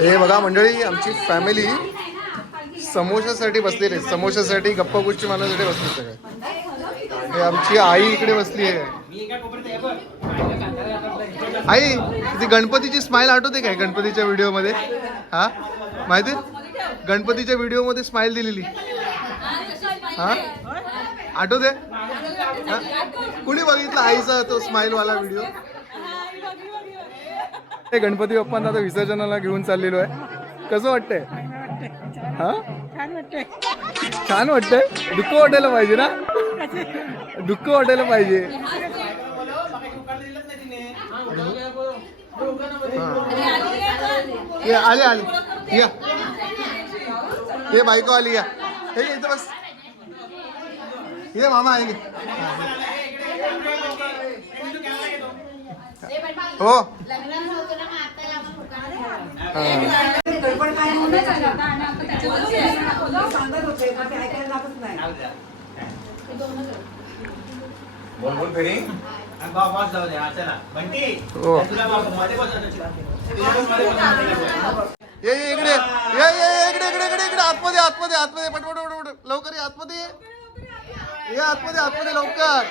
हे बघा मंडळी आमची फॅमिली समोशासाठी बसलेली आहे समोशासाठी गप्पा गोष्टी मारण्यासाठी बसले सगळे. हे आमची आई इकडे बसली आहे. आई ती गणपतीची स्माईल आठवते काय गणपतीच्या व्हिडिओमध्ये हा? माहिती? गणपतीच्या व्हिडिओमध्ये स्माइल दिलेली. हा? आठवते कुणी बघितला आईचा तो स्माइल वाला व्हिडिओ? हे गणपती बाप्पांना आता विसर्जनाला घेऊन चाललेलो आहे. कसं वाटतंय? हा? छान वाटतंय. दुःख वाटायला पाहिजे ना? दुःख वाटायला पाहिजे. आले आले. या. ये बायको आली या. हे इथं बस. ये मामा आहे हो बोल जाऊ दे चला बंटी तुला मध्ये ये इकडे ये इकडे इकडे इकडे इकडे आतमध्ये आतमध्ये आतमध्ये पटपट पटपट पट लवकर ये आतमध्ये ये ये आतमध्ये आतमध्ये लवकर.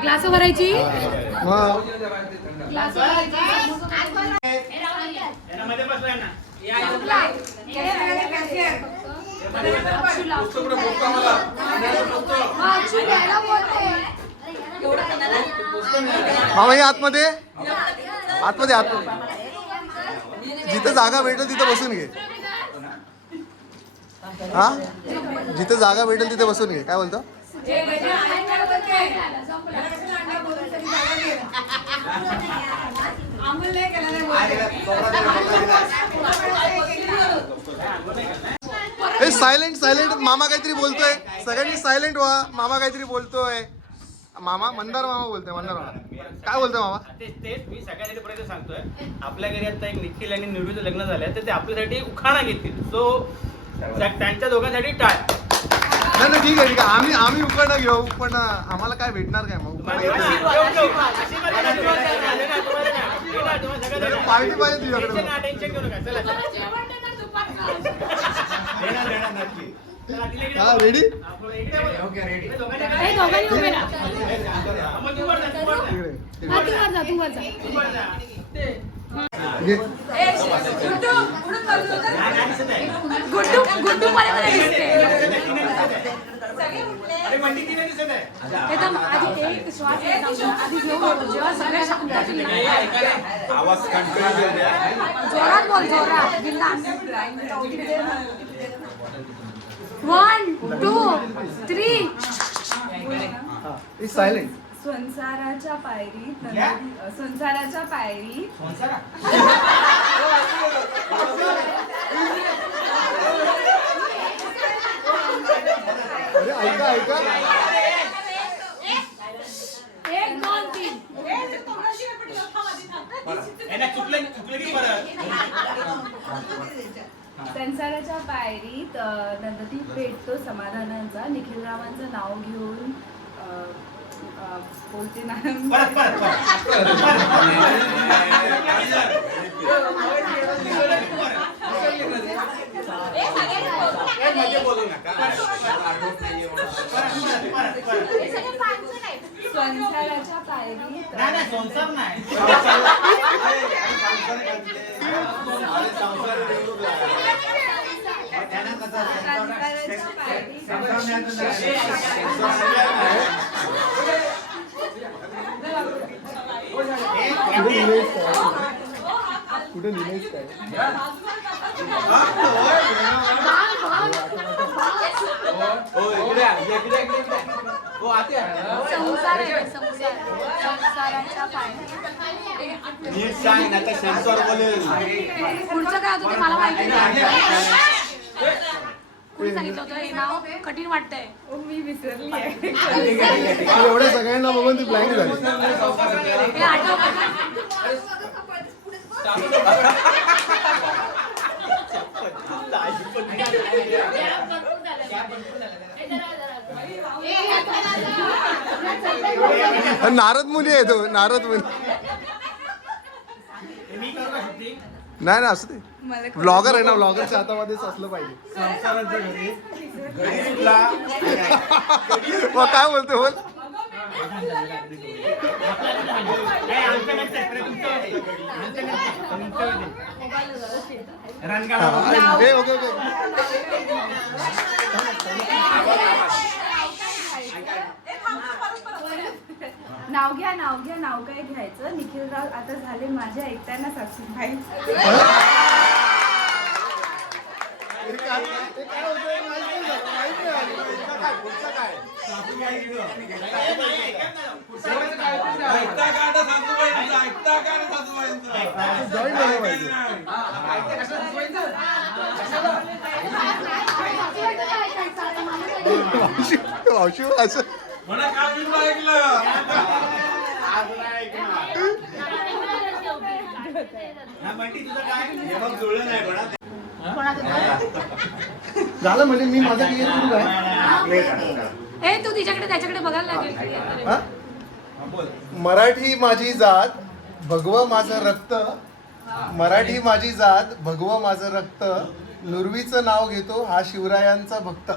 ग्लास भरायची? मग ग्लास भरायची. यांना भाई आतमध्ये? आतमध्ये आतमध्ये. जिथं जागा भेटेल तिथं बसून घे. हा? जिथं जागा भेटेल तिथे बसून घे. काय बोलतो? सायलेंट सायलेंट मामा काहीतरी बोलतोय. सगळ्यांनी सायलेंट व्हा. मामा काहीतरी बोलतोय. मामा मंदार मामा बोलतोय मंदार मामा. काय बोलतोय मामा? तेच तेच मी सगळ्यांसाठी पर्यंत सांगतोय. आपल्या घरी आता एक निखिल आणि निरूचं लग्न झालंय तर ते आपल्यासाठी उखाणा घेतील. सो त्यांच्या दोघांसाठी टाळ. नाही नाही ठीक आहे ठीक आहे. आम्ही आम्ही उकडा घेऊ पण आम्हाला काय भेटणार काय मग? पार्टी पाहिजे तुझ्याकडे. हा रेडी हे दोघांनी उभे राहा हा, तू वर जा तू वर जा. घे. गुड्डू गुड्डू दिसते हे आधी एक श्वास. आधी घेऊ जेव्हा सगळ्या शब्दाची आवाज कंट्रोल जोरात बोल जोरात बिंदास वन टू थ्री हा सायलेंट संसाराच्या पायरीत नंदी- संसाराच्या पायरीत अरे ऐका ऐका. एक दोन तीन. यांना चुकलं चुकलं की परत संसाराच्या पायरीत नंददीप भेटतो समाधानाचा. निखिल रावांचं नाव घेऊन बोलते ना. संसाराच्या पायरीत कुठे लिहिलंयस काय कुठे लिहिलंयस काय हो इकडे इकडे संसार आहे संसार. संसाराच्या पायरी नीट सांग आता सेन्सॉर बोलेल पुढचं काय होतं ते मला माहिती नाही. कुणी सांगितलं होतं? हे नाव कठीण वाटतंय. ओ, मी विसरली. आहे एवढ्या सगळ्यांना बघून ती ब्लँक झाली. हे नारद मुली आहे तो नारद मुली नाही ना असं ब्लॉगर आहे ना ब्लॉगरच्या हातामध्येच असलं पाहिजे. काय बोलतो बोल. Okay okay. नाव घ्या नाव घ्या नाव काय घ्यायचं? निखिलराव आता झाले माझ्या ऐकताना सासूबाई. ऐकता मावशी असं. म्हणा मी ऐकलं? झालं म्हणजे मी माझं क्लिअर करू काय ए तू तिच्याकडे त्याच्याकडे बघायला लागेल. हा? मराठी माझी जात भगव माझं रक्त. मराठी माझी जात भगव माझं रक्त. नुरवीचं नाव घेतो हा शिवरायांचा भक्त.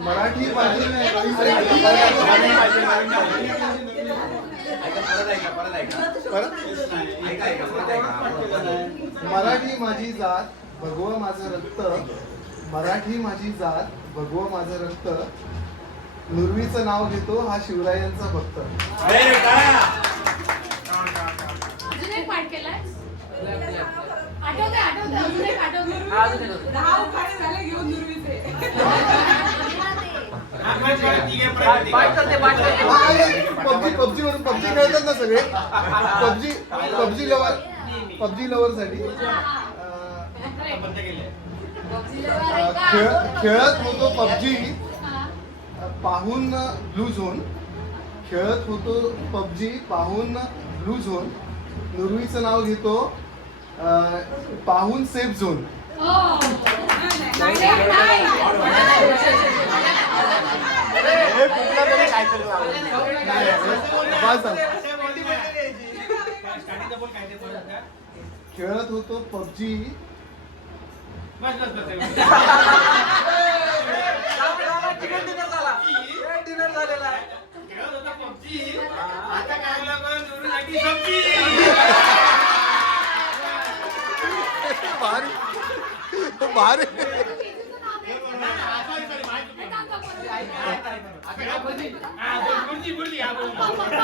मराठी माझी मराठी माझी जात भगव माझं रक्त. मराठी माझी जात भगव माझं रक्त. नुरवीचं नाव घेतो हा शिवरायांचा भक्त. अरे काय अजून एक पाठ केलाय? आठवते आठवते अजून एक आठवते बस, बस, ठीक आहे, परत येते. पबजी पबजी वरून पबजी खेळतात ना सगळे? PUBG PUBG lover PUBG lover साठी. खेळत होतो पबजी. पाहून ब्लू झोन. खेळत होतो पबजी पाहून ब्लू झोन. नुरवीचं नाव घेतो पाहून सेफ झोन. हो. खेळत होतो पबजी. भारी.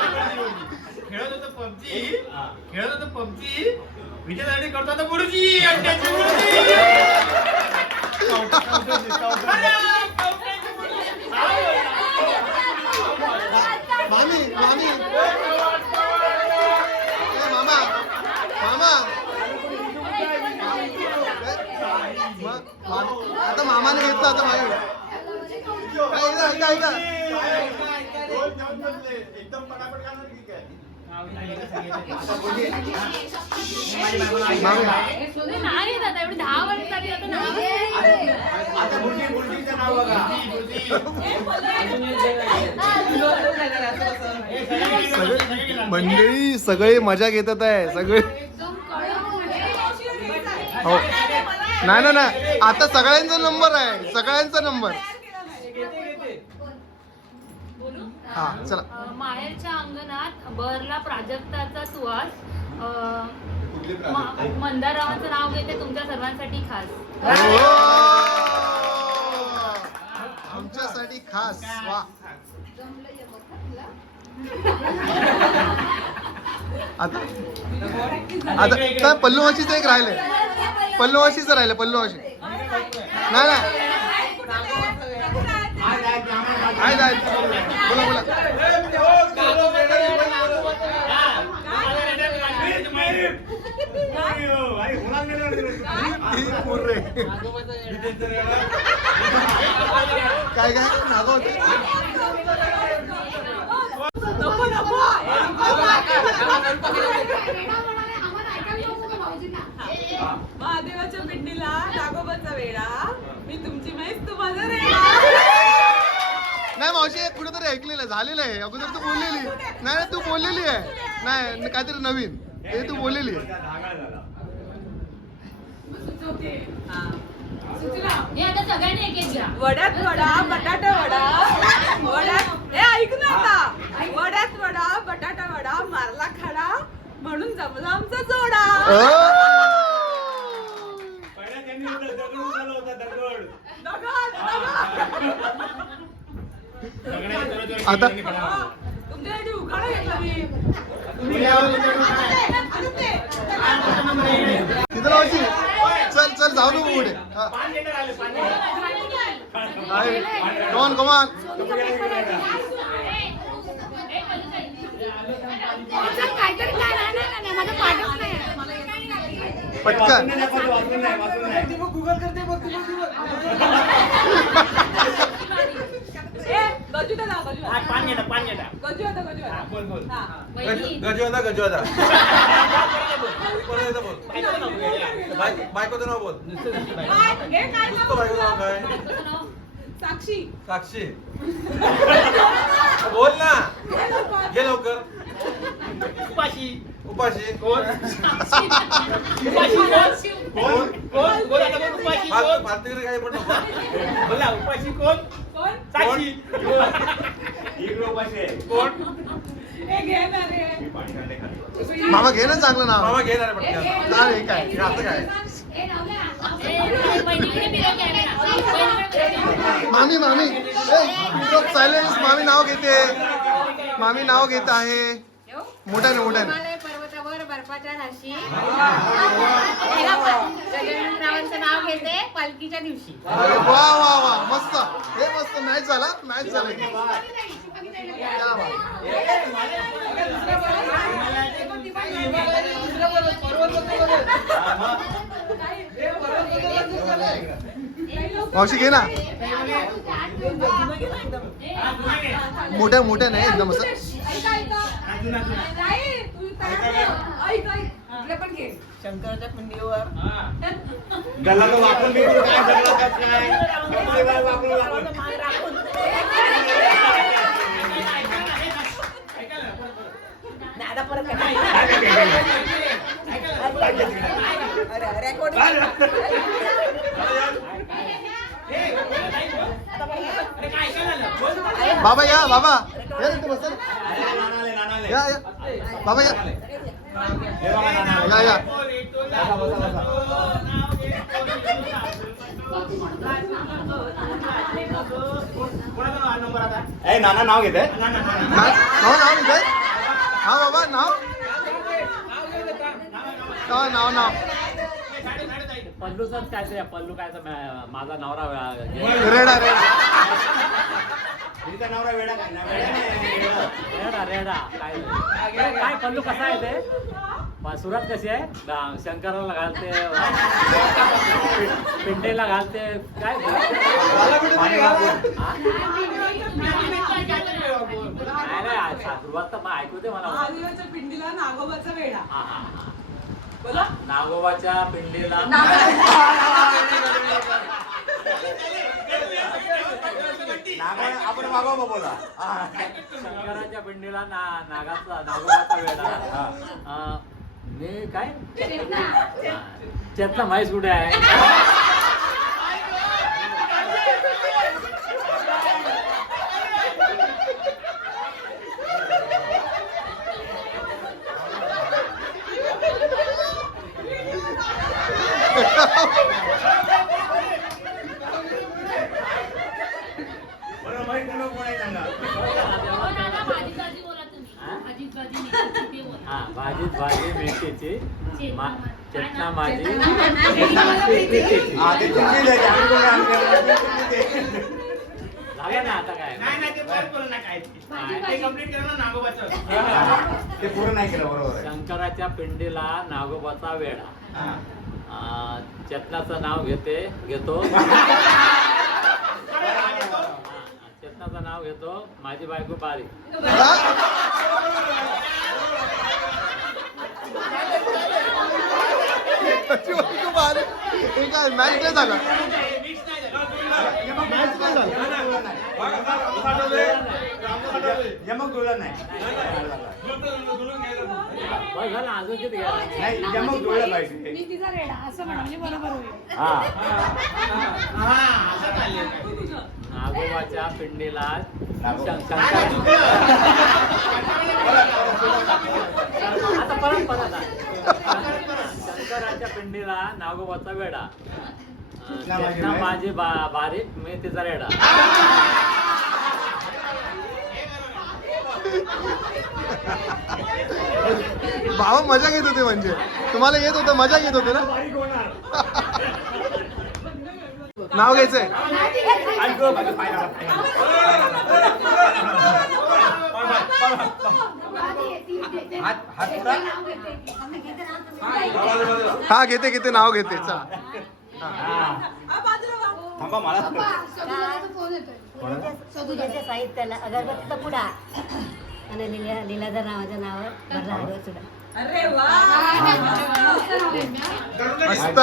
खेळत होतो पबजी खेळत होतो पबजी विजयासाठी करतो आता बुर्जी अंड्याची बुर्जी अरे, मामी. मामी मामा. मामा मग मामी- आता नाही दादा एवढी दहा वर्ष झाली आता नाही सगळे मंडळी सगळे मजा घेतात आहे सगळे एकदम हो नाही ना नाही. आता सगळ्यांचा नंबर आहे. सगळ्यांचा नंबर. हा चला. अ, माहेरच्या अंगणात बहरला प्राजक्ताचा सुवास. अ, म- मंदाररावांचं नाव घेते तुमच्या सर्वांसाठी खास. हो! आमच्यासाठी खास. वा. आता आता काय पल्लूवाशीचं एक राहिलंय. पल्लूवाशीचं राहिलं पल्लूवाशी नाही नाही. बोला बोला. काय काय? नागं होते महादेवाच्या पिंडीला नागोबाचा वेळा मी तुमची म्हैस तू माझा नाही मावशी कुठेतरी ऐकलेलं झालेलं आहे. अगोदर तू बोललेली नाही तू बोललेली आहे. नाही काहीतरी नवीन. हे तू बोललेली आहे. वड्यात वडा बटाटा वडा. ऐक ना आता. वड्यात वडा बटाटा वडा मारला खाडा म्हणून जमला आमचा जोडा. पहिल्या त्यांनी होतं, दगड उचलला होता दगड. दगड, दगड. आता तुमच्यासाठी उखाणा घेतला मी. तिथं मावशी चल चल जाऊ नको आहे. कमान कमान काहीतरी काय नाही नाही, नाही माझं पाठच नाही पटकन. हा गजवादा गजवादा बोल बायकोचं नाव बोल. बाय- बायकोचं नाव बोल काय? हे? साक्षी. साक्षी. बोल ना. घे लवकर. उपाशी. उपाशी. कोण? उपाशी कोण? कोण? कोण? बोल आता बोल उपाशी कोण? फालतूगिरी काही पण बोला उपाशी कोण? कोण? साक्षी. इकडे उपाशी आहे. कोण? हे. मामा घे ना चांगलं नाव. मामा घे ना रे पटकन नाही हे काय? हे असं काय. मामी मामी. सायलेन्स मामी नाव घेते. मामी नाव घेत आहे. मोठ्याने मोठ्याने. हिमालय पर्वतावर बर्फाच्या राशी. गजाननरावांचं नाव घेते पालखीच्या दिवशी. अरे वा वा वा. मस्त. हे मस्त. मॅच झाला मॅच झाला. क्या बात. मावशी घे ना. मोठ्या मोठ्या नाही एकदम असं तू शंकराच्या पिंडीवर गल्ला काय काय? वापरून वापरून. बाबा या बाबा. या ना. या या. बाबा या. हे. या या. ए नाना नाव घेते. नाव नाव नाव लिहिलंय हा बाबा नाव. हा, नाव नाव. पल्लूचाच काय पल्लू काय माझा नवरा रेडा रेडा. तिचा नवरा वेडा काय? ना वेडा नाही, वेडा. रेडा रेडा काय काय पल्लू कसा आहे ते? सुरात कशी आहे? दा- शंकराला घालते पि- पिंटेला घालते. काय पाणी वापरून. हा? नाही नाही आ- सुरुवात तर मग ऐकू दे मला. महादेवाच्या पिंडीला नागोबाचा वेळा हा, हा, हा. बोला. नागोबाच्या पिंडीला. नागा- आपण मागो बोला हा. शंकराच्या पिंडीला ना नागाचा नागोबाचा वेळा हा. अं, मी काय? चेतना म्हैस कुठे आहे बरं, माहीत नाही कोण आहे सांगा. कोणाला भाजी भाजी बोला तुम्ही हा? भाजी भाजी नाही, ते बोला. हा भाजीत भाजी मेथीची मा- चेतना माझी प्रीतीची. हा, ते चुकी द्यायची. आपण कोण आणलं? झालं ना आता काय नाही नाही ते परत बोल ना काय ते. ते कंप्लीट करा ना नागोबाचं हा. ते पूर्ण नाही केलं बरोबर आहे. शंकराच्या पिंडीला नागोबाचा वेळा हा. चेतनाचं नाव घेते घेतो. हा, चेतनाचं नाव घेतो माझी बायको बारी. हे काय मॅच झाला? मॅच झाला? यमक जुळलं नाही. बस झालं अजून किती घ्या नाही यमक जुळलं पाहिजे. मी तिचा रेडा असं म्हणा म्हणजे बरोबर होईल. हा. नागोबाच्या पिंडीला नागोबा. शं- शंकर आता परत परत आ. शंकराच्या पिंडीला नागोबाचा वेडा. कृष्णा माझी कृष्णा बाई. माझी बा- बारीक मी तिचा रेडा. भावा मजा घेत होते म्हणजे. तुम्हाला येत होतं मजा घेत होते ना? नाव घ्यायचंय. हा घेते घेते नाव घेते चला. थांबा मला सदुदाच्या साहित्याला अगरबत्तीचा पुडा. आणि लिला लिलाधर नावाच्या नावावर भरला हळूचा चुडा अरे वा मस्त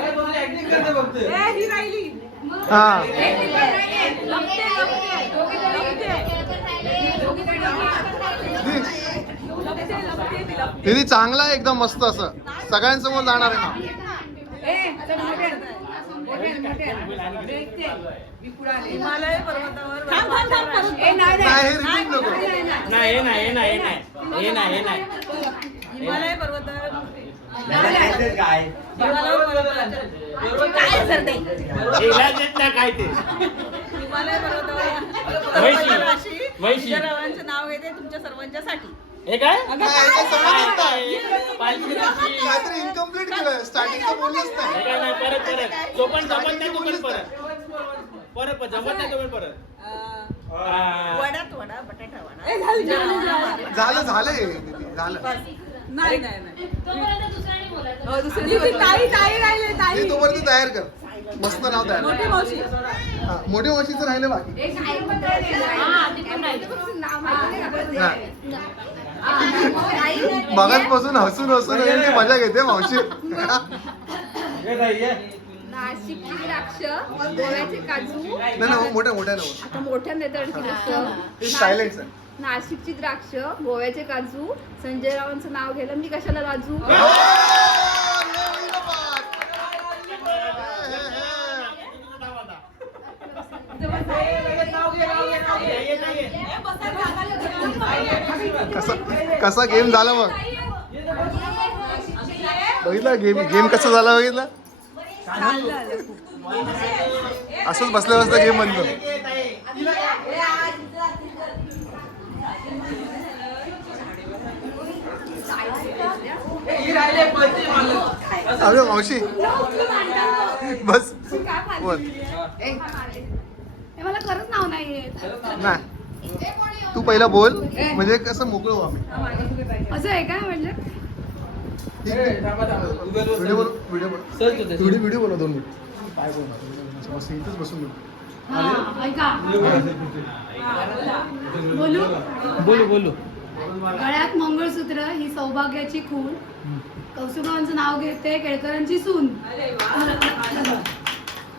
ए, ही राहिली हा लपते, लपते, लपते, लपते, ती लपते. दीदी चांगला आहे एकदम मस्त असं. सगळ्यांसमोर जाणार आहे ना. हिमालय पर्वतावर ए, नाही, नाही. हे नाही. रिपीट नको. नाही हे नाही हे नाही हे नाही. हे नाही हे नाही. हिमालय पर्वतावर. काय हिमालय. पर्वतावर काय सर ते? इलाजच नाही काय ते? हिमालय पर्वतावर. म्हैशी. राशी म्हैशी. विजयरावांचं नाव घेते तुमच्या सर्वांच्यासाठी. हे काय. काहीतरी इनकम्प्लीट केलं स्टार्टिंगचं बोललंच हे नाही. काय नाही परत परत. जो पण जमत नाही तो पण परत. परत परत. जमत नाही तो पण परत वडा बटाटा वडा. झालं झालं हे दीदी झालं. नाही नाही नाही. तोपर्यंत दुसऱ्याने बोलायचं. हो, दुसरी ती ताई ताई राहिले ताई. हे तोपर्यंत तयार कर. मस्त नाव तयार मोठी कर. मावशी. हा, मावशीचं राहिलं बाकी. हा ती पण राहिली. नाही. बघतपासून हसून हसून यांची मजा घेते मावशी. नाशिकची द्राक्ष गोव्याचे काजू. नाही ना मोठ्या मोठ्या नाव आता मोठ्या गोष्ट नाशिकची द्राक्ष गोव्याचे काजू. संजय रावांचं नाव घ्यायला मी कशाला राजू? कसा कसा गेम झाला मग बघितला गेम गेम कसा झाला बघितला? असंच बसल्या बसल्या गेम बनतो अरे मावशी. बस. मला खरंच नाव नाही. तू पहिला बोल म्हणजे कसं मोकळं आम्ही. असं आहे काय म्हणजे व्हिडिओ बोल व्हिडिओ बोल. व्हिडिओ व्हिडिओ बोला दोन मिनिट. काय बोल बस इथंच बसून बोल. हा, ऐका. बोलू? बोलू बोलू. गळ्यात मंगळसूत्र ही सौभाग्याची खूण. कौसुबांचं नाव घेते केळकरांची सून.